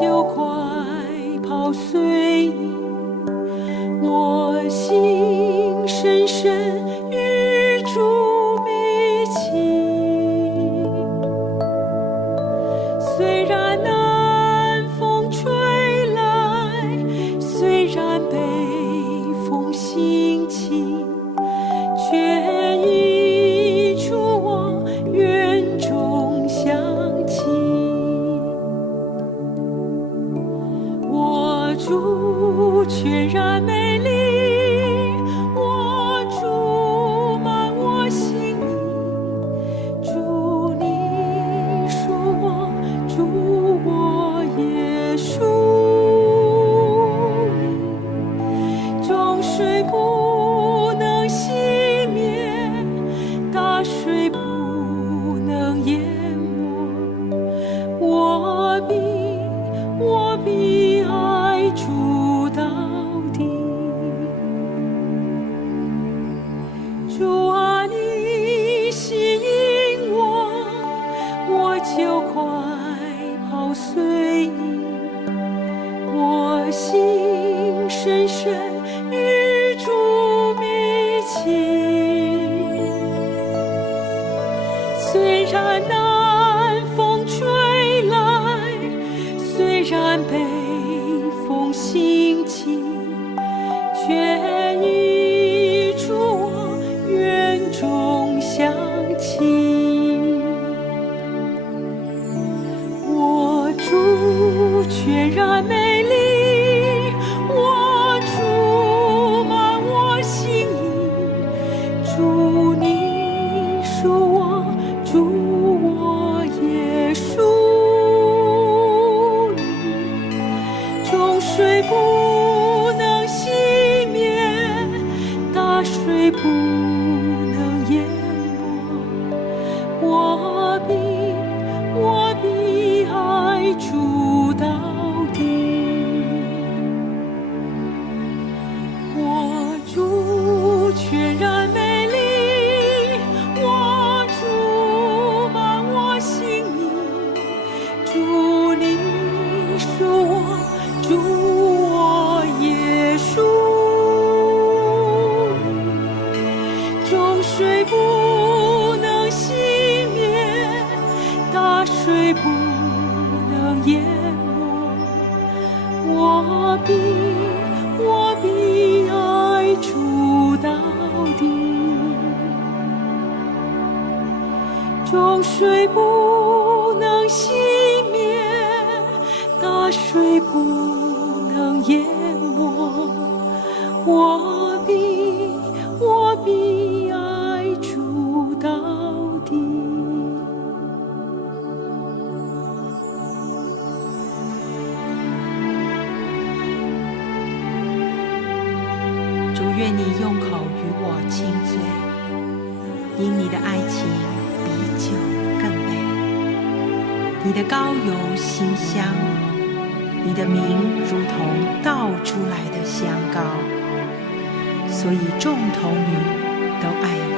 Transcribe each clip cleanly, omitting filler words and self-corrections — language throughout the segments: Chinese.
就快跑随你，我心深深与主美情。虽然南风吹来，虽然北风兴起，却一处往远中想起。我主全然美丽，我主满我心意，主你属我，主我也属你。众水不能熄灭，大水不能淹没，我必爱主到底。主啊，你吸引我，我就快跑随你，我心深深与主美情。虽然南风吹来，虽然北风兴起，却一处往远中想起。我主全然美丽，我主满我心意，主你属我，主我也属你。众水不能熄灭，大水不能淹没，我必爱主到底。我主全然美丽，我主满我心意，主你属我，主我也属你。众水不能熄灭，大水不能淹没，我必爱主到底。众水不能熄灭，大水不能淹没，我必爱主到底。主，愿你用口与我亲嘴，因你的爱情比酒更美。你的膏油馨香，你的名如同倒出来的香膏，所以众童女都爱你。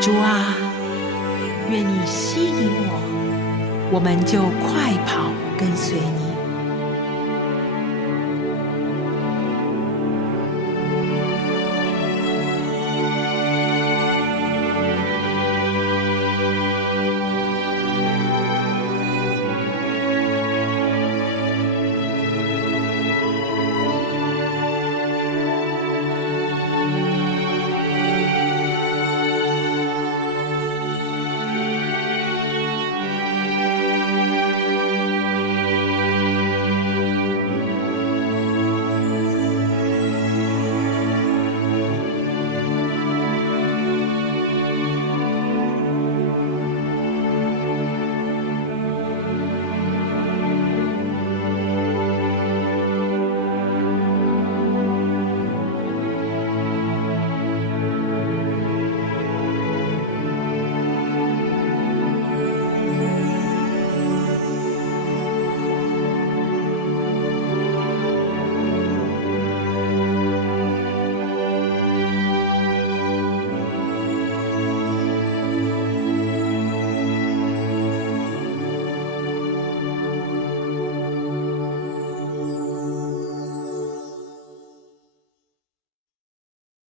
主啊，愿你吸引我，我们就快跑跟随你。